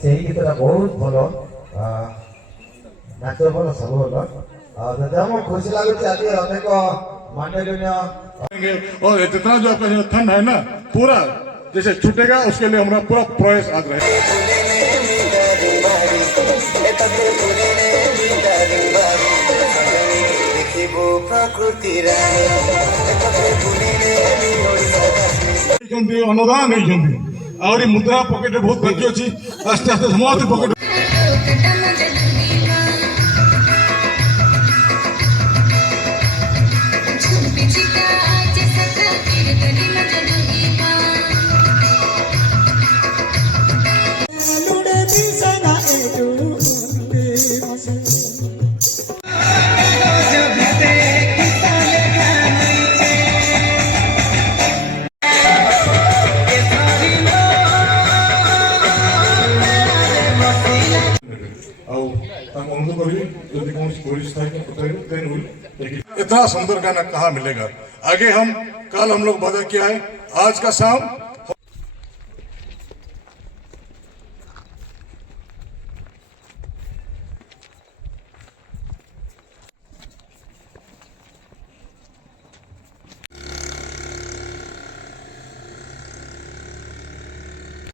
ସେହି ଗୀତଟା ବହୁତ ଭଲ, ନାଚ ଭଲ ସବୁ ଭଲ। ଯଦି ଆମକୁ ଖୁସି ଲାଗୁଛି ଆଜି ଅନେକ मान्यगण्य और जितना जो आपका ठंड है ना पूरा जैसे छूटेगा उसके लिए हमारा पूरा प्रयास आज रहे। अनुदान नहीं आहरी मुद्रा पकेट बहुत बाकी अच्छी आस्ते आस्ते समस्त पकेट इतना सुंदर गाना कहाँ मिलेगा। आगे हम कल हम लोग वादा किया है आज का शाम